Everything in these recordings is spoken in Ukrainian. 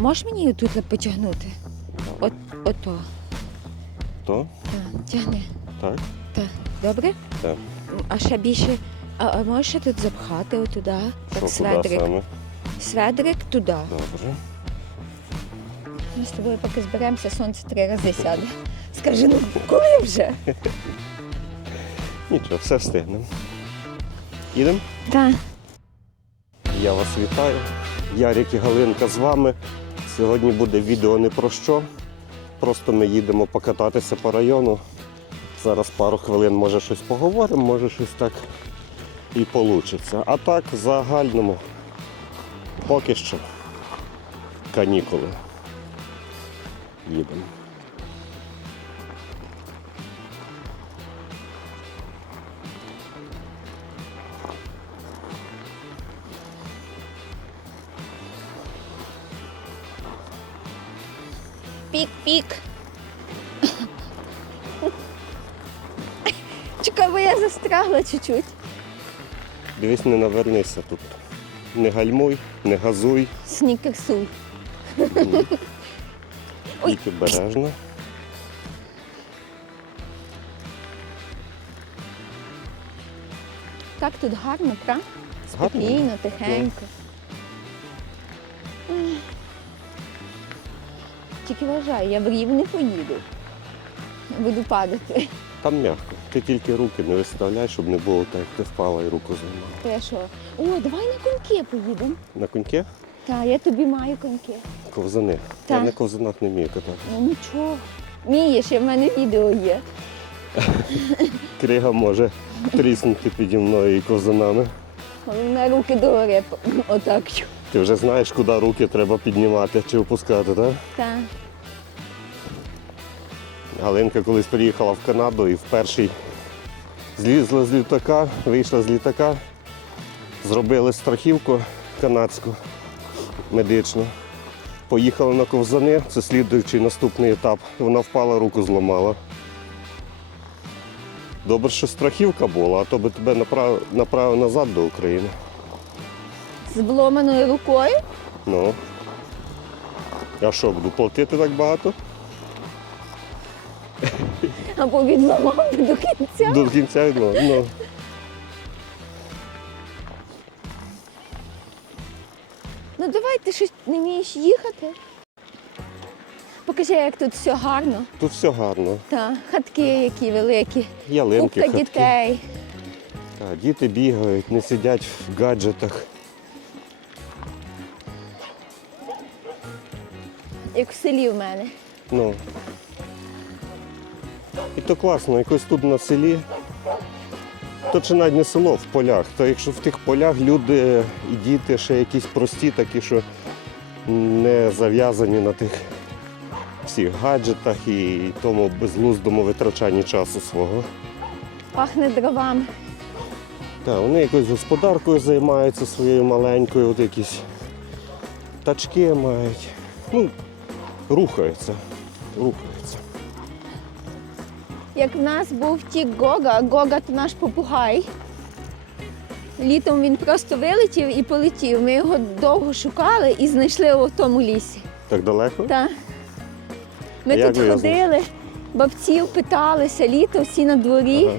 Можеш мені тут потягнути? От, ото. То? Так, тягни. Так. Так. Добре? Так. А ще більше. А, а можеш ще тут запхати отуди? Що Так, сведрик. саме? Сведрик туди. Добре. Ми з тобою поки зберемося, сонце три рази сяде. Скажи, ну коли вже? Нічого, все встигнемо. Ідемо? Так. Я вас вітаю. Ярик і Галинка з вами. Сьогодні буде відео не про що. Просто ми їдемо покататися по району. Зараз пару хвилин може щось поговоримо, може щось так і вийде. А так, в загальному, поки що канікули. Їдемо. Пік-пік. Чекай, бо я застрягла чуть-чуть. Дивись, не навернися тут. Не гальмуй, не газуй, Снікерсуй. Ой. тільки бережно. Так тут гарно, правда? Гарно. Спокійно, тихенько. Ай. Тільки вважаю, я в рів не поїду. Буду падати. Там м'яко. Ти тільки руки не виставляй, щоб не було так, як ти впала і руку зламала. Я що? О, давай на коньки поїдемо. На коньки Так, я тобі маю коньки. ковзани. Я Так. на ковзанах не вмію катати. Ну нічого. Вмієш, я в мене відео є. Крига може тріснути піді мною і ковзанами. Головне руки догори. Отак. Ти вже знаєш, куди руки треба піднімати чи опускати, так? Так. Галинка колись приїхала в Канаду і в перший злізла з літака, вийшла з літака, зробили страхівку канадську медичну. Поїхала на ковзани, це слідуючий наступний етап. Вона впала, руку зламала. Добре, що страхівка була, а то би тебе направив, направив назад до України. З вломаною рукою. Ну. А що, буду платити так багато? Або відламав би до кінця. До кінця ну, ну. Ну давай ти щось не вмієш їхати. Покажи, як тут все гарно. Тут все гарно. Та хатки які великі. Ялинки, Купка хатки. дітей. Та, діти бігають, не сидять в гаджетах. Як в селі в мене. Ну. І то класно, якось тут на селі. То чи навіть не село в полях. То якщо в тих полях люди і діти ще якісь прості, такі, що не зав'язані на тих всіх гаджетах і тому безглуздому витрачанні часу свого. Пахне дровами. Так, вони якось господаркою займаються своєю маленькою, от якісь тачки мають. Ну, рухаються. Рухаються. Як в нас був тік Гога, Гога то наш попугай. Літом він просто вилетів і полетів. Ми його довго шукали і знайшли у тому лісі. Так далеко? Та. Ми А тут ходили, бабців питалися, літо всі на дворі. Ага.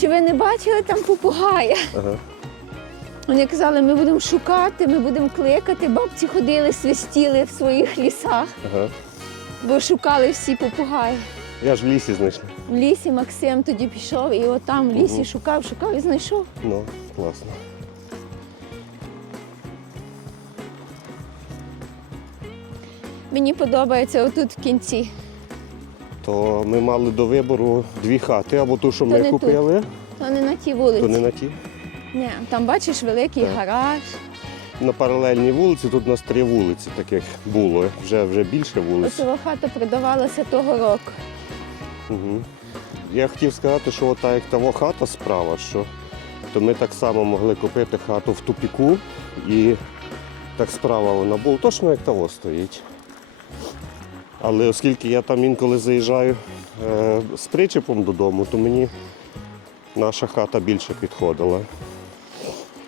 Чи ви не бачили там попугая? Ага. Вони казали, ми будемо шукати, ми будемо кликати. Бабці ходили, свистіли в своїх лісах, Ага. бо шукали всі попугаї. Я ж в лісі знайшли. В лісі Максим тоді пішов і отам в лісі Мгм. шукав, шукав і знайшов. Ну, класно. Мені подобається отут в кінці. То ми мали до вибору дві хати, або ту, що То ми не тут. купили, То не на тій вулиці. то не на ті. Ні, там бачиш великий Так. гараж. на паралельній вулиці. Тут у нас три вулиці таких було. Вже, вже більше вулиць. Оця хата продавалася того року. Угу. Я хотів сказати, що ота як того хата справа, що то ми так само могли купити хату в тупіку і так справа вона була. Точно як того стоїть. Але оскільки я там інколи заїжджаю е, з причепом додому, то мені наша хата більше підходила.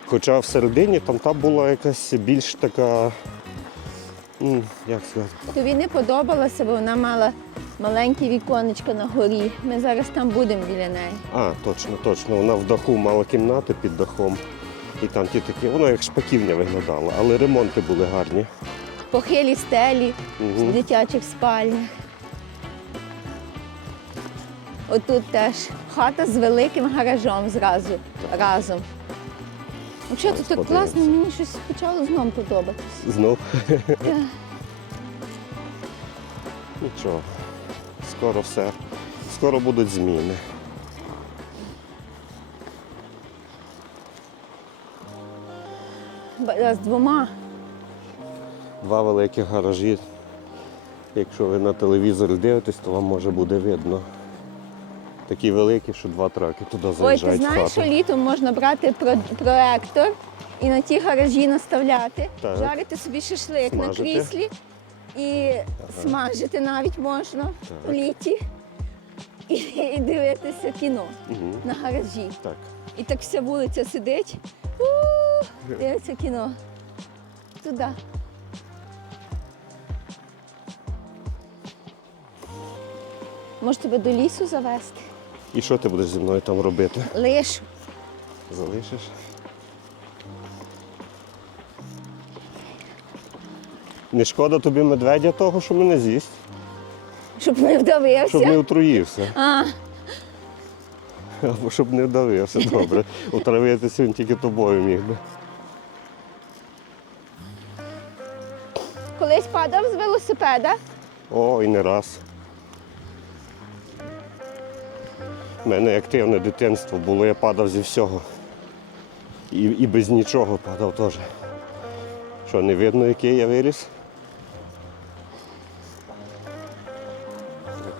Хоча всередині там та була якась більш така, як сказати, Тобі не подобалося, бо вона мала маленьке віконечко на горі. Ми зараз там будемо біля неї. А, точно, точно. Вона в даху мала кімнати під дахом. І там ті такі, воно як шпаківня виглядала, але ремонти були гарні. Похилі стелі в Угу. дитячих спальнях. Отут теж хата з великим гаражом зразу разом. Взагалі тут так класно, мені щось почало знову подобатись. Знов. Так. Нічого. Скоро все. Скоро будуть зміни. З двома. Два великі гаражі. Якщо ви на телевізорі дивитесь, то вам може буде видно. Такі великі, що два траки туди Ой, ти знаєш, що літом можна брати про- проектор і на ті гаражі наставляти, Так. жарити собі шашлик на кріслі і смажити навіть можна в Так. літі і, і дивитися кіно Угу. на гаражі. Так. І так вся вулиця сидить, у, дивиться кіно. Туди. Може тебе до лісу завести? І що ти будеш зі мною там робити? Лишу. Залишиш? Не шкода тобі медведя того, що мене з'їсть, Щоб не вдавився. щоб не отруївся. А, Або щоб не вдавився, добре. Отравитися він тільки тобою міг би. колись падав з велосипеда. О, і не раз. У мене активне дитинство було, я падав зі всього. І, і без нічого падав теж. Що, не видно, який я виріс?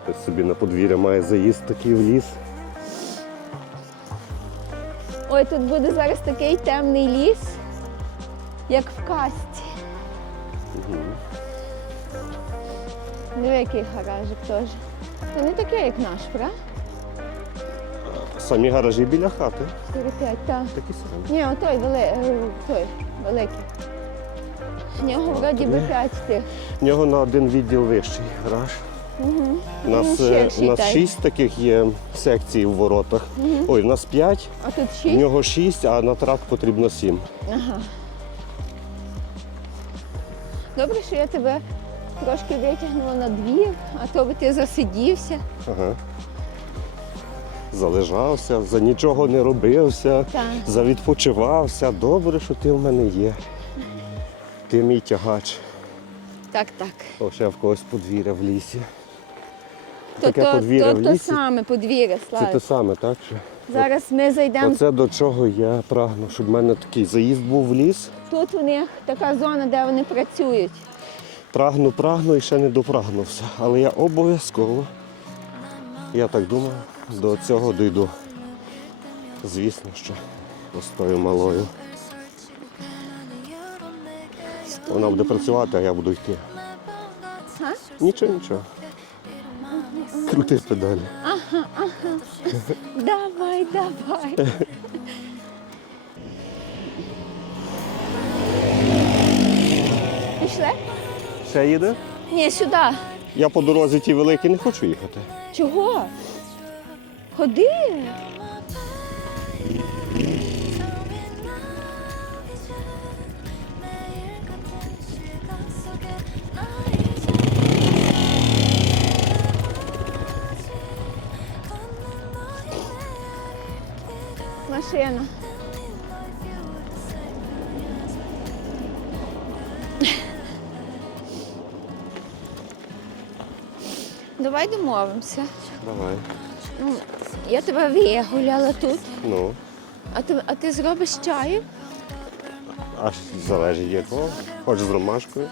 Хтось собі на подвір'я має заїзд такий в ліс. Ой, тут буде зараз такий темний ліс, як в касті. Диви, який гаражик теж. Це не такий, як наш, правда? Самі гаражі біля хати. 4-5, так. Такі самі. Ні, отой, вели... е, той, великий. В нього вроді би 5 тих. В нього на один відділ вищий гараж. Угу. У нас, Ну, е, ширший у нас шість таких є секцій в воротах. Ой, у нас п'ять, А тут в 6. нього шість, а на трак потрібно сім. Ага. Добре, що я тебе трошки витягнула на двір, а то би ти засидівся. Ага. Залежався, за нічого не робився, Так. завідпочивався. Добре, що ти в мене є. Ти мій тягач. Так, так. О, ще в когось подвір'я в лісі. То, Таке то, подвір'я то, в то саме подвір'я, Це те саме, так? Що? Зараз ми зайдемо. Оце до чого я прагну, щоб в мене такий заїзд був в ліс. Тут у них така зона, де вони працюють. Прагну, прагну і ще не допрагнувся. Але я обов'язково, я так думаю, до цього дійду. Звісно, що постою малою. Вона буде працювати, а я буду йти. Нічого, нічого. Крути педалі. Давай, давай. Пішли? Ще їде? Ні, сюди. Я по дорозі ті великі не хочу їхати. Чого? Ходи. Машина. Давай домовимося. Давай. Ну, я тебе вигуляла тут. Ну. А ти, а ти зробиш чаю? аж залежить якого. Хоч з ромашкою.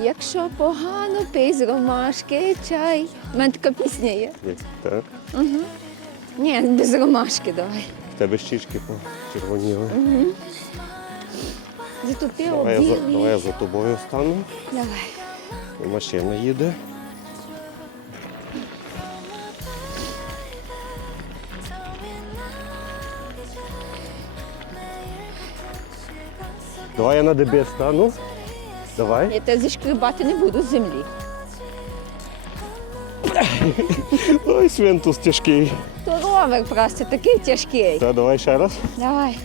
Якщо погано, пий з ромашки, чай. У мене така пісня є. Як Так. Ні, без ромашки давай. В тебе щічки почервоніли. Затупив Давай, я за, давай я за тобою стану. Давай. Машина їде. Давай я на дебі стану. Давай. Я тебе зішкрибати не буду з землі. Ой, свинтус тяжкий. То ровер просто такий тяжкий. Та давай ще раз. Давай.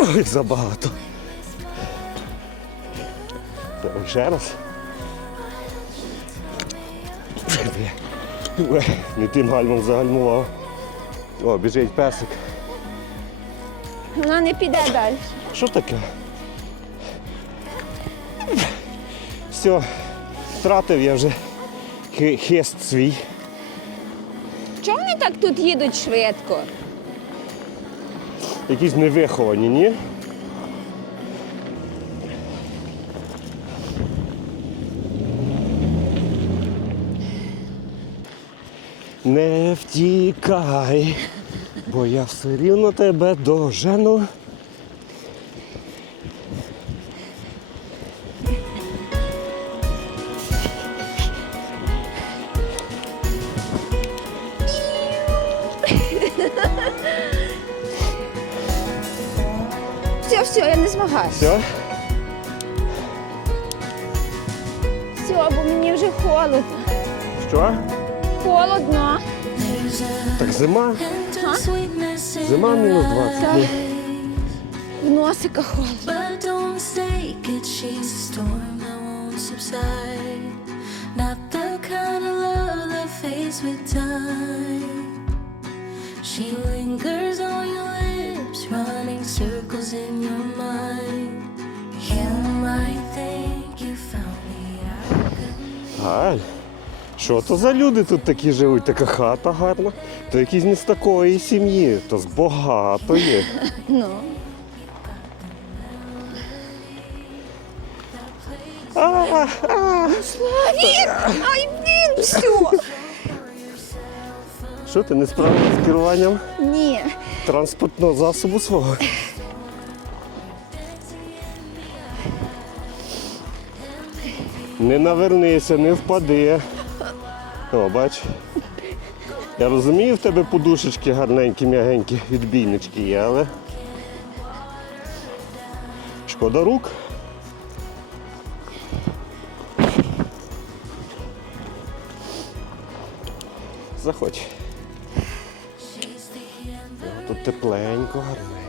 Ой, забагато. Давай ще раз. Ой, Не тим гальмом загальмував. О, біжить песик. Вона не піде далі. Що таке? Все, втратив я вже хист свій. Чому вони так тут їдуть швидко? Якісь невиховані, ні? Не втікай, бо я все рівно тебе дожену. Все, все, я не змагаюся. Все? Все, бо мені вже холодно. Що? Холодно. Так зима. Зима мінус 20. Так. Ну, В носика холодно. But don't mistake it, she's a storm that won't subside. Not the kind of love that fades with time. She lingers on your lips, running circles in your mind. You might think you found me out. Галь, Що то за люди тут такі живуть? Така хата гарна. То якісь не з такої сім'ї, то з багатої. Ну. Славік! Ай, блін, все. Що ти не справився з керуванням Ні. транспортного засобу свого? Не навернися, не впади. О, бач. Я розумію, в тебе подушечки гарненькі, м'ягенькі, відбійнички є, але. Шкода рук. Заходь. Тут тепленько, гарненько.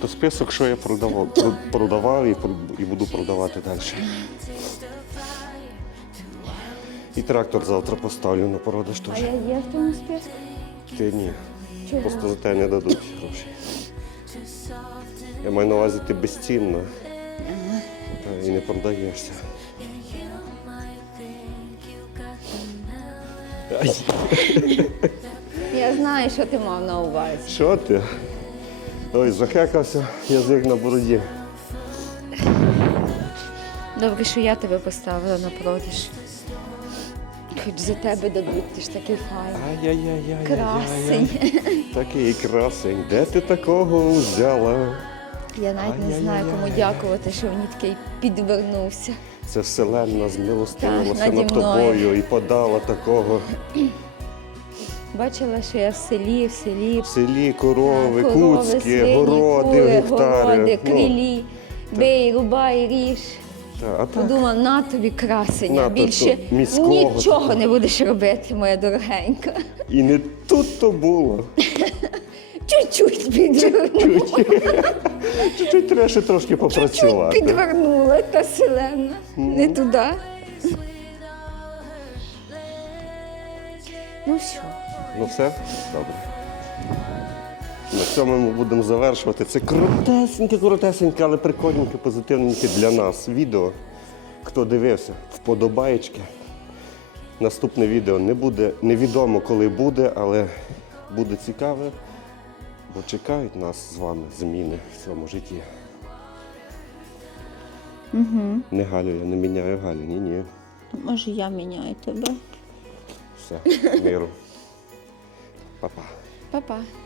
То список, що я продавав, продавав і, і буду продавати далі. І трактор завтра поставлю на продаж А я є в тому списку? Ти ні. Чого? Просто за тебе не дадуть гроші. Я маю на увазі, ти безцінна. Та, І не продаєшся. Я знаю, що ти мав на увазі. що ти? Ой, захекався, язик на бороді. Добре, що я тебе поставила на продаж. Хоч за тебе дадуть, ти ж такий файний. Ай-яй-яй-яй. Красень. Такий красень. Де ти такого взяла? Я навіть не знаю, кому дякувати, що він такий підвернувся. Це вселенна змилостивилася над мною. тобою і подала такого Бачила, що я в селі, в селі. в селі корови, Корови, куцькі, свині, городи, кури, гектари. городи, Ну, крилі. Бей, рубай, ріж. та, а так, Подумав, на тобі красення. На, то Більше міського нічого такого. не будеш робити, моя дорогенька. і не тут то було. Чуть-чуть підвернула. Чуть-чуть треба ще трошки Чуть попрацювати. підвернула та селена. Не туди. Ну все. Ну все? Добре. На цьому ми будемо завершувати. Це крутесеньке, коротесеньке, але прикольненьке, позитивненьке для нас відео. Хто дивився, вподобаєчки. Наступне відео не буде, невідомо коли буде, але буде цікаве, бо чекають нас з вами зміни в цьому житті. Угу. Не Галю, я не міняю Галю, ні-ні. Може, я міняю тебе. Все, миру. Па-па. Па-па.